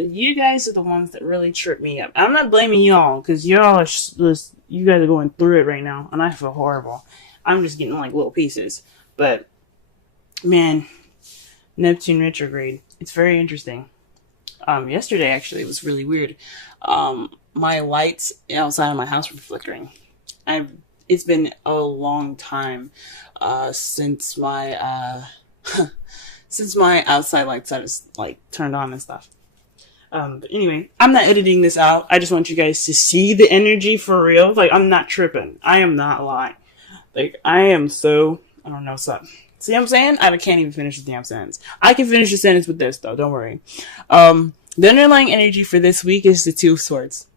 But you guys are the ones that really trip me up. I'm not blaming y'all, because y'all are just, you guys are going through it right now, and I feel horrible. I'm just getting like little pieces. But, man, Neptune retrograde. It's very interesting. Yesterday, actually, it was really weird. My lights outside of my house were flickering. It's been a long time since my since my outside lights are like turned on and stuff. But anyway, I'm not editing this out. I just want you guys to see the energy for real. Like, I'm not tripping. I am not lying. Like, I am so, I don't know, so. See what I'm saying? I can't even finish the damn sentence. I can finish the sentence with this, though. Don't worry. The underlying energy for this week is the Two of Swords.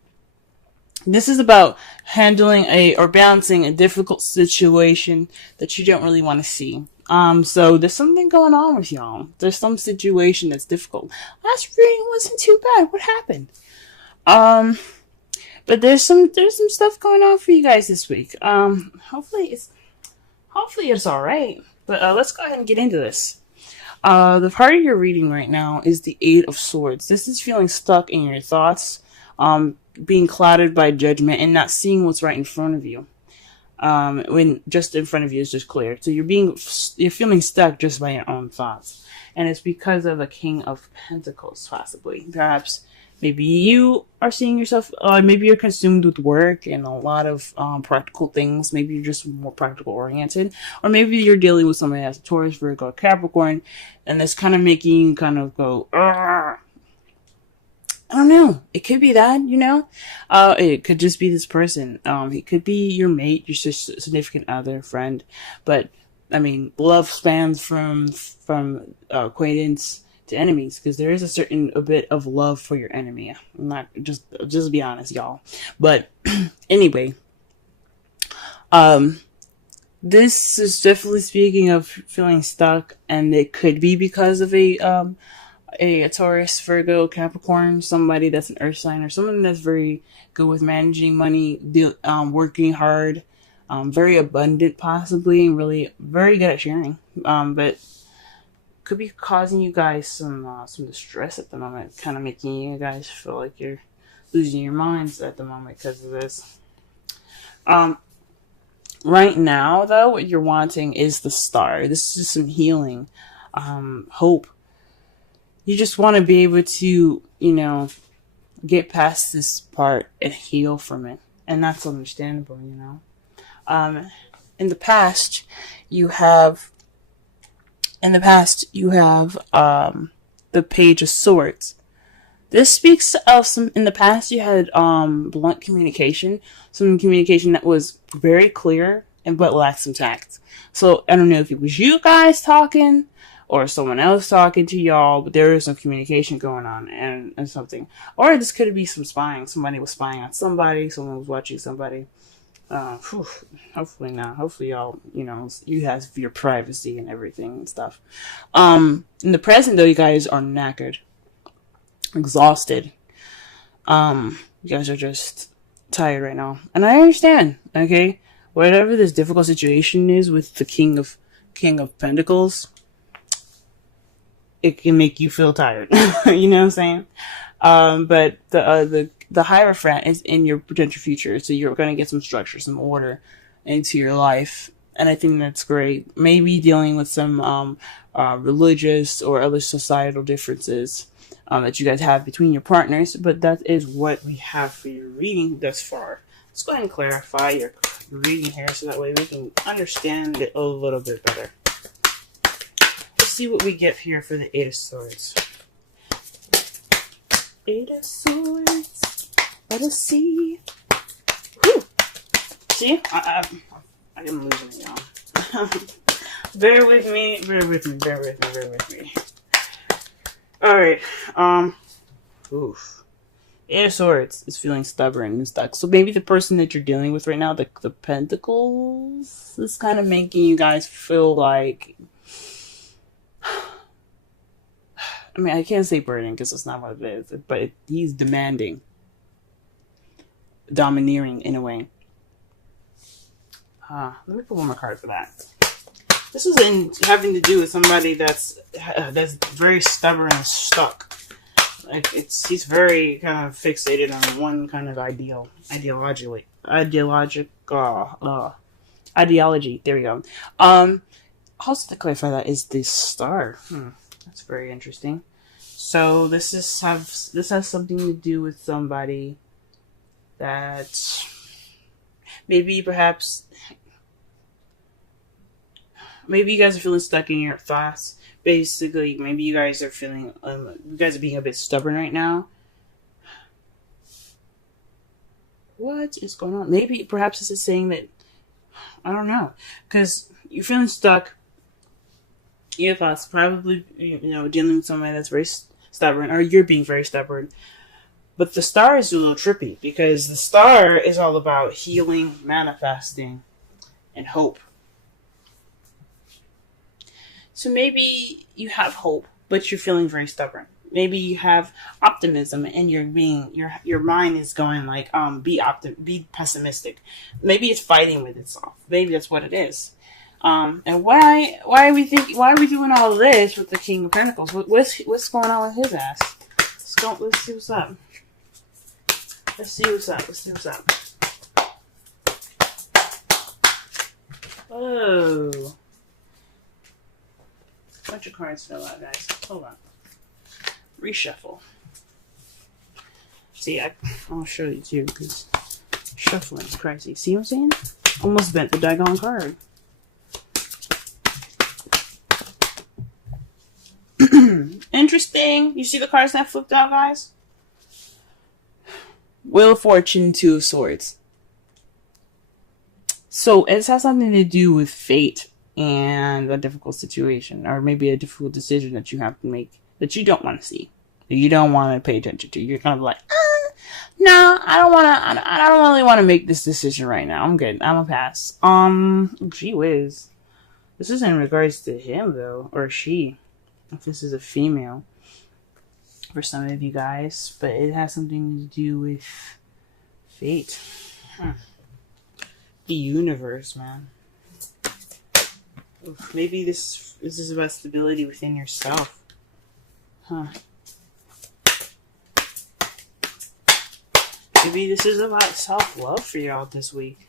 This is about handling or balancing a difficult situation that you don't really want to see. So there's something going on with y'all. There's some situation that's difficult. Last reading wasn't too bad. What happened? But there's some stuff going on for you guys this week. Hopefully it's all right. But let's go ahead and get into this. The part of your reading right now is the Eight of Swords. This is feeling stuck in your thoughts, being clouded by judgment, and not seeing what's right in front of you. When just in front of you is just clear. So you're feeling stuck just by your own thoughts. And it's because of the King of Pentacles, possibly. Perhaps maybe you are seeing yourself, maybe you're consumed with work and a lot of practical things. Maybe you're just more practical oriented. Or maybe you're dealing with somebody that's a Taurus, Virgo, Capricorn, and that's kind of making you kind of go, Argh. I don't know. It could be that, you know. It could just be this person. It could be your mate, your significant other, friend. But I mean, love spans from acquaintance to enemies, because there is a bit of love for your enemy. I'm not just be honest, y'all. But anyway, this is definitely speaking of feeling stuck, and it could be because of a Taurus, Virgo, Capricorn, somebody that's an earth sign, or someone that's very good with managing money, working hard, very abundant possibly, and really very good at sharing. But could be causing you guys some distress at the moment, kind of making you guys feel like you're losing your minds at the moment because of this. Right now, though, what you're wanting is the Star. This is some healing, hope. You just want to be able to, get past this part and heal from it. And that's understandable, In the past, you have the Page of Swords. This speaks of in the past you had blunt communication, some communication that was very clear but lacked some tact. So I don't know if it was you guys talking or someone else talking to y'all, but there is some communication going on and something. Or this could be some spying. Somebody was spying on somebody, someone was watching somebody. Hopefully not. Hopefully y'all, you have your privacy and everything and stuff. In the present though, you guys are knackered, exhausted. You guys are just tired right now. And I understand, okay? Whatever this difficult situation is with the King of Pentacles, it can make you feel tired. You know what I'm saying? But the Hierophant is in your potential future, so you're going to get some structure, some order into your life, and I think that's great. Maybe dealing with some religious or other societal differences that you guys have between your partners, but that is what we have for your reading thus far. Let's go ahead and clarify your reading here, so that way we can understand it a little bit better. Let's see what we get here for the Eight of Swords. Eight of Swords. Let us see. Whew. See? I am losing it, y'all. Bear with me. Alright. Oof. Eight of Swords is feeling stubborn and stuck. So maybe the person that you're dealing with right now, the Pentacles, is kind of making you guys feel like... I mean, I can't say burden because that's not what it is, but he's demanding, domineering in a way. Let me put one more card for that. This is having to do with somebody that's very stubborn and stuck. He's very kind of fixated on one kind of ideology. There we go. Also to clarify, that is the star. That's very interesting. So this has something to do with somebody that maybe you guys are feeling stuck in your thoughts. Basically, maybe you guys are feeling you guys are being a bit stubborn right now. What is going on? Maybe perhaps this is saying that, I don't know, because you're feeling stuck. Your thoughts, probably, dealing with somebody that's very stubborn, or you're being very stubborn. But the star is a little trippy, because the star is all about healing, manifesting, and hope. So maybe you have hope, but you're feeling very stubborn. Maybe you have optimism, and your mind is going like, be pessimistic. Maybe it's fighting with itself. Maybe that's what it is. And why are we doing all of this with the King of Pentacles? What's going on with his ass? Let's see what's up. Let's see what's up. Oh. Bunch of cards fell out, guys. Hold on. Reshuffle. See, I'll show you too, because shuffling is crazy. See what I'm saying? Almost bent the daggone card. Interesting. You see the cards that flipped out, guys? Wheel of Fortune, Two of Swords. So it has something to do with fate and a difficult situation, or maybe a difficult decision that you have to make that you don't want to see, that you don't want to pay attention to. You're kind of like, no, I don't really want to make this decision right now. I'm good. I'm a pass. Gee whiz. This is in regards to him though, or she. If this is a female, for some of you guys, but it has something to do with fate. The universe, man. Oof, maybe this is about stability within yourself. Maybe this is about self-love for y'all this week.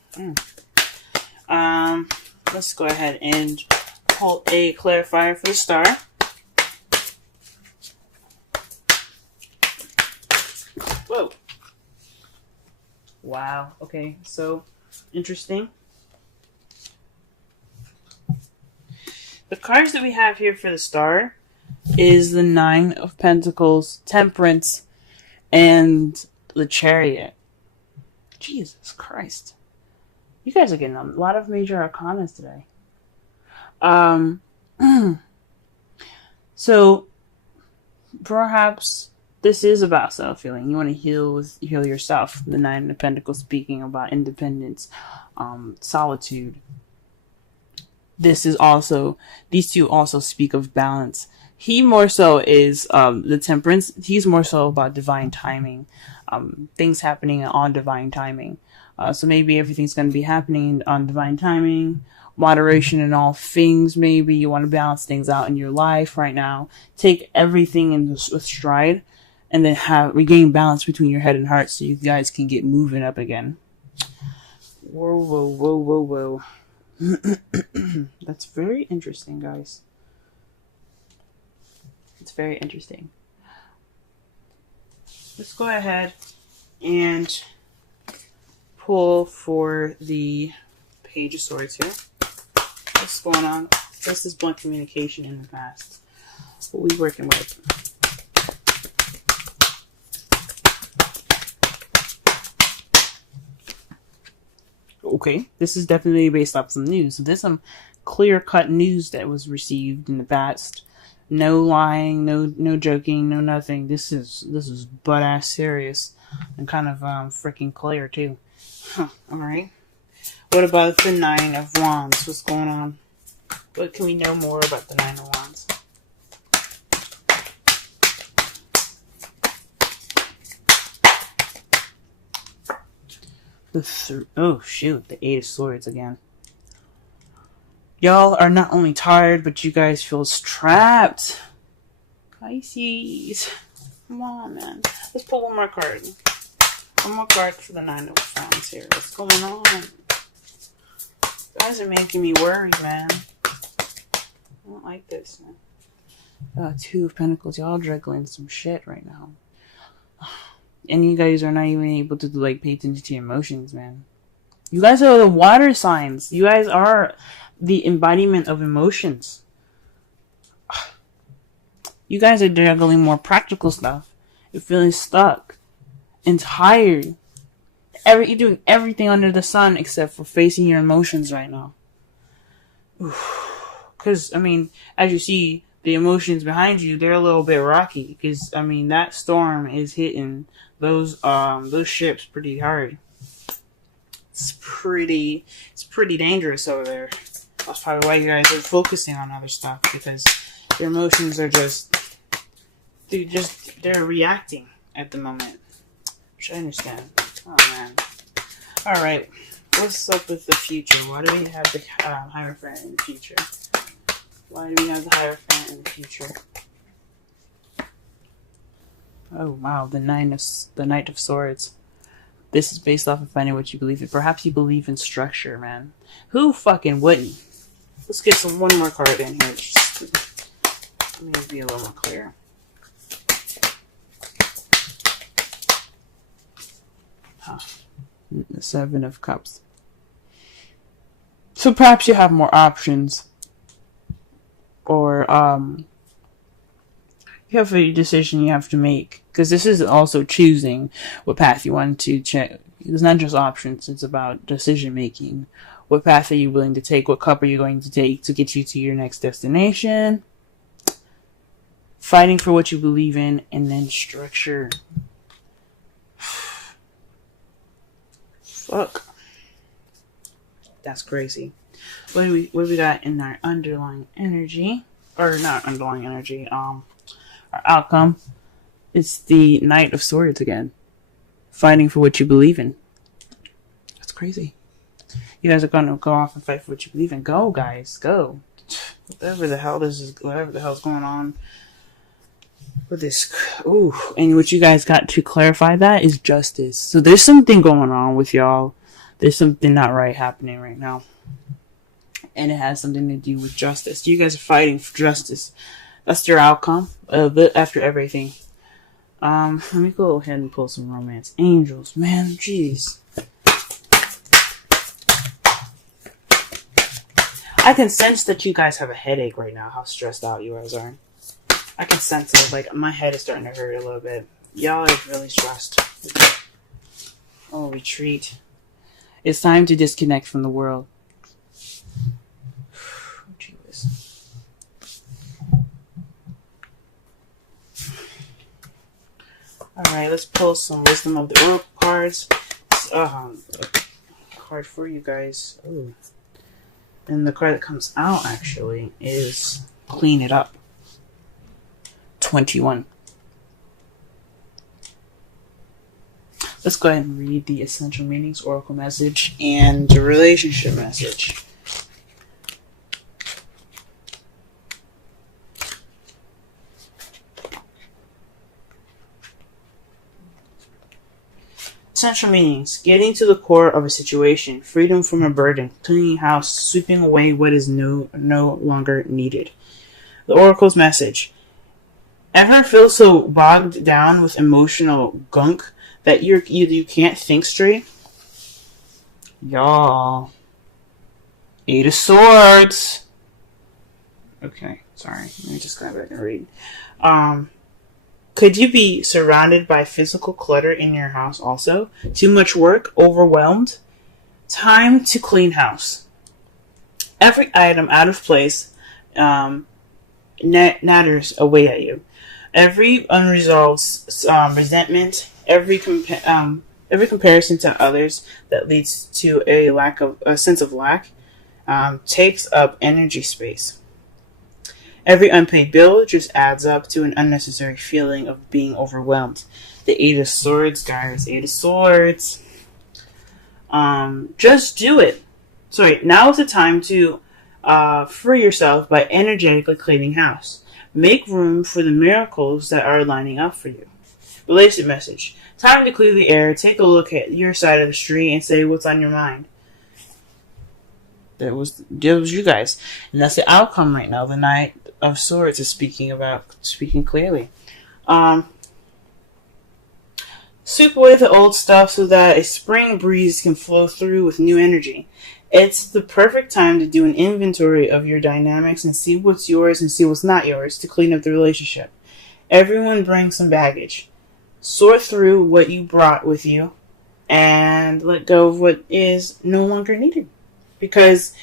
Let's go ahead and pull a clarifier for the star. Whoa. Wow. Okay, so interesting. The cards that we have here for the star is the Nine of Pentacles, Temperance, and the Chariot. Jesus Christ. You guys are getting a lot of major arcanas today. So, perhaps this is about self-healing. You want to heal yourself. The Nine of Pentacles speaking about independence, solitude. These two also speak of balance. He more so is the Temperance. He's more so about divine timing, things happening on divine timing. So maybe everything's going to be happening on divine timing, moderation in all things. Maybe you want to balance things out in your life right now. Take everything with stride, and then regain balance between your head and heart, so you guys can get moving up again. Whoa, whoa, whoa, whoa, whoa. That's very interesting, guys. It's very interesting. Let's go ahead and pull for the Page of Swords here. What's going on? This is blunt communication in the past. What we working with? Okay, this is definitely based off some news. So there's some clear-cut news that was received in the past. No lying, no joking, no nothing. This is butt-ass serious and kind of freaking clear too. Alright. What about the Nine of Wands? What's going on? What can we know more about the Nine of Wands? Oh shoot, the Eight of Swords again. Y'all are not only tired, but you guys feel trapped. Pisces. Come on, man. Let's pull one more card. One more card for the Nine of Wands here. What's going on? You guys are making me worry, man. I don't like this, man. Two of Pentacles. Y'all juggling some shit right now. And you guys are not even able to, like, pay attention to your emotions, man. You guys are the water signs. You guys are the embodiment of emotions. You guys are juggling more practical stuff. You're feeling stuck and tired. You're doing everything under the sun except for facing your emotions right now. Because, I mean, as you see, the emotions behind you, they're a little bit rocky. Because, I mean, that storm is hitting those ships pretty hard. It's pretty dangerous over there. That's probably why you guys are focusing on other stuff, because your emotions are they're reacting at the moment. Which I understand. Oh man. Alright. What's up with the future? Why do we have the Hierophant in the future? Why do we have the Hierophant in the future? Oh wow, the Knight of Swords. This is based off of finding what you believe in. Perhaps you believe in structure, man. Who fucking wouldn't? Let's get one more card in here. Just let me be a little more clear. The Seven of Cups. So perhaps you have more options. Or, you have a decision you have to make. Because this is also choosing what path you want to check. It's not just options, it's about decision making. What path are you willing to take? What cup are you going to take to get you to your next destination? Fighting for what you believe in, and then structure. Fuck. That's crazy. What do we got in our underlying energy? Or not underlying energy, our outcome. It's the Knight of Swords again. Fighting for what you believe in. That's crazy. You guys are gonna go off and fight for what you believe in. Go, guys, go. Whatever the hell's going on with this. Ooh, and what you guys got to clarify that is justice. So there's something going on with y'all. There's something not right happening right now. And it has something to do with justice. You guys are fighting for justice. That's your outcome. After everything. Let me go ahead and pull some romance angels, man. Jeez. I can sense that you guys have a headache right now. How stressed out you guys are. I can sense it. Like, my head is starting to hurt a little bit. Y'all are really stressed. Oh, retreat. It's time to disconnect from the world. Jesus. Alright, let's pull some Wisdom of the Oracle cards. A card for you guys. Ooh. And the card that comes out, actually, is Clean It Up. 21. Let's go ahead and read the Essential Meanings, Oracle message, and the relationship message. Essential meanings: getting to the core of a situation, freedom from a burden, cleaning house, sweeping away what is no longer needed. The Oracle's message: ever feel so bogged down with emotional gunk that you can't think straight? Y'all. 8 of Swords. Okay, sorry. Let me just go back and read. Could you be surrounded by physical clutter in your house also? Too much work? Overwhelmed? Time to clean house. Every item out of place natters away at you. Every unresolved resentment, every comparison to others that leads to a sense of lack, takes up energy space. Every unpaid bill just adds up to an unnecessary feeling of being overwhelmed. The 8 of Swords, guys. 8 of Swords. Just do it. Sorry, now is the time to free yourself by energetically cleaning house. Make room for the miracles that are lining up for you. Relationship message. Time to clear the air. Take a look at your side of the street and say what's on your mind. That was you guys. And that's the outcome right now. The Knight of Swords is speaking clearly. Sweep away the old stuff so that a spring breeze can flow through with new energy. It's the perfect time to do an inventory of your dynamics and see what's yours and see what's not yours to clean up the relationship. Everyone brings some baggage. Sort through what you brought with you and let go of what is no longer needed. Because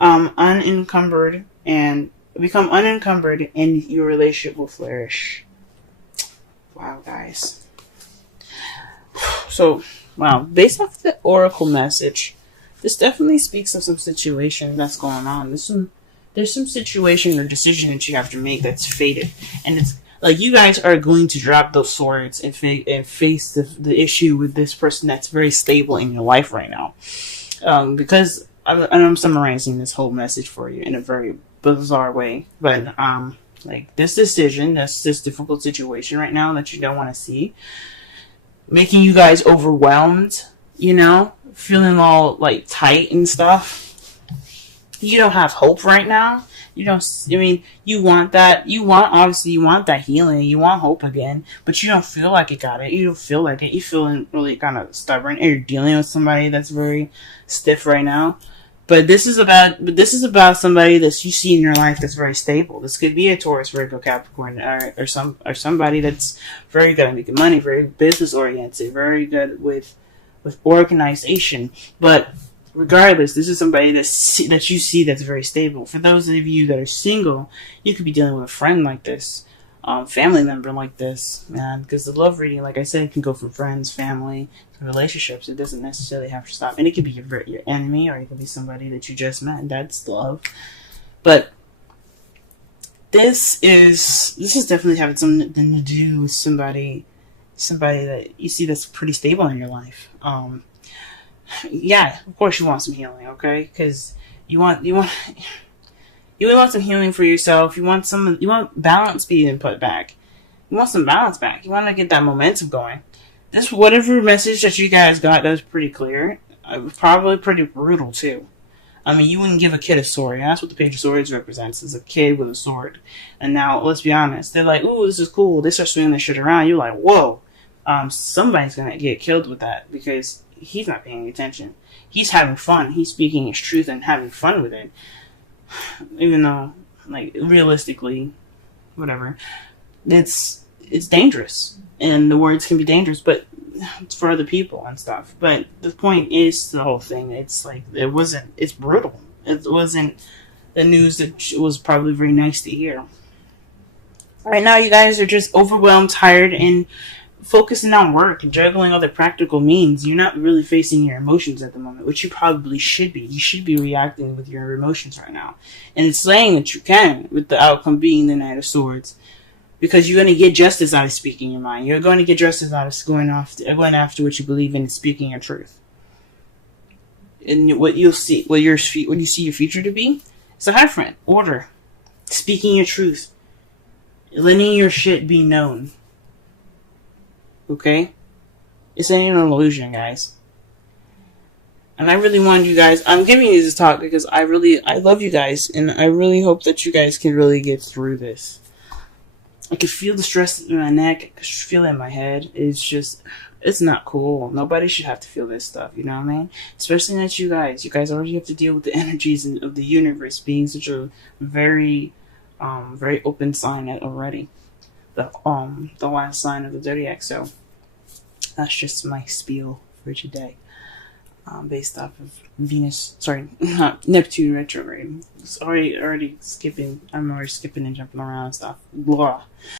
unencumbered and become unencumbered and your relationship will flourish. Wow, guys. So, wow, based off the oracle message, this definitely speaks of some situation that's going on. There's some situation or decision that you have to make that's fated. And it's like you guys are going to drop those swords and face the issue with this person that's very stable in your life right now. Because I'm summarizing this whole message for you in a very bizarre way. But like this decision, this difficult situation right now that you don't want to see, making you guys overwhelmed, feeling all like tight and stuff. You don't have hope right now. You want that. You want that healing. You want hope again, but you don't feel like you got it. You don't feel like it. You're feeling really kind of stubborn, and you're dealing with somebody that's very stiff right now. But this is about somebody that you see in your life that's very stable. This could be a Taurus, Virgo, Capricorn, or somebody that's very good at making money, very business oriented, very good with organization. But regardless, this is somebody that you see that's very stable. For those of you that are single, you could be dealing with a friend like this, family member like this, man. Because the love reading, like I said, can go from friends, family, to relationships. It doesn't necessarily have to stop. And it could be your enemy, or it could be somebody that you just met. That's love. But this is definitely having something to do with somebody that you see that's pretty stable in your life. Yeah, of course you want some healing, okay? Because you want some healing for yourself. You want balance being put back. You want some balance back. You want to get that momentum going. This whatever message that you guys got, that was pretty clear. Probably pretty brutal too. I mean, you wouldn't give a kid a sword. That's what the Page of Swords represents, is a kid with a sword. And now, let's be honest, they're like, ooh, this is cool. They start swinging this shit around. You're like, whoa. Somebody's gonna get killed with that because he's not paying attention. He's having fun. He's speaking his truth and having fun with it. Even though, like, realistically, whatever, it's dangerous. And the words can be dangerous, but it's for other people and stuff. But the point is the whole thing. It's like, it's brutal. It wasn't the news that was probably very nice to hear. Right now, you guys are just overwhelmed, tired, and focusing on work and juggling other practical means. You're not really facing your emotions at the moment, which you probably should be. You should be reacting with your emotions right now. And it's saying that you can, with the outcome being the Knight of Swords. Because you're going to get justice out of speaking your mind. You're going to get justice out of going after what you believe in and speaking your truth. And what you see your future to be, is a Hierophant. Order. Speaking your truth. Letting your shit be known. Okay? It's ain't an illusion, guys. And I really want you guys, I'm giving you this talk because I love you guys, and I really hope that you guys can really get through this. I can feel the stress in my neck, I can feel it in my head. It's not cool. Nobody should have to feel this stuff, you know what I mean? Especially not you guys. You guys already have to deal with the energies of the universe being such a very, very open sign already. The last sign of the zodiac. So that's just my spiel for today, based off of Neptune retrograde. It's already skipping. I'm already skipping and jumping around and stuff. Blah.